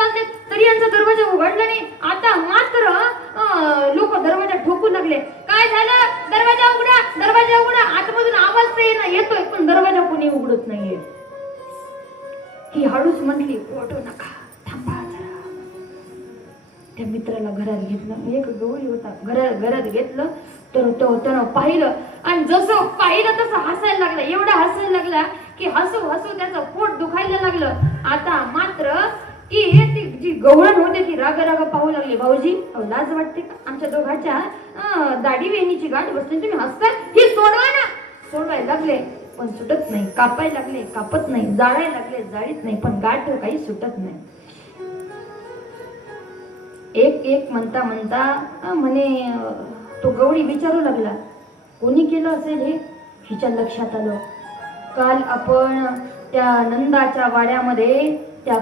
वाजले तरी यांचा दरवाजा उघडला नाही. आता मात्र लोक दरवाजा ठोकू लागले. काय झालं? दरवाजा उघडा, दरवाजा उघडा. आतमधून आवाज तर येतोय पण दरवाजा कोणी उघडत नाहीये. ही हळूच म्हटली, ओढू नका, थांबा जरा. त्या मित्राला घरात घेतलं. एक गवळी होता. घरात घेतलं तर त्यानं पाहिलं आणि जसं पाहिलं तसं हसायला लागला. एवढा हसायला लागला की हसू हसू त्याचं पोट दुखायला लागलं. आता मात्र की ती जी गवळण होते ती राग पाहू लागली. भाऊजी, लाज वाटते का? आमच्या दोघांच्या दाढी वेणीची गाठ बसली, तुम्ही हसताय. ही सोडवा ना. सोडवायला लागले पण सुटत नाही. कापायला लागले, कापत नाही. जाळायला लागले, जाळीत नाही. पण गाठ काही सुटत नाही. एक म्हणता म्हणता म्हणे तो गवळी विचारू लागला, कोणी केलं असेल हे? हिच्या लक्षात आलं, काल आपण त्या नंदाच्या वाड्यामध्ये त्या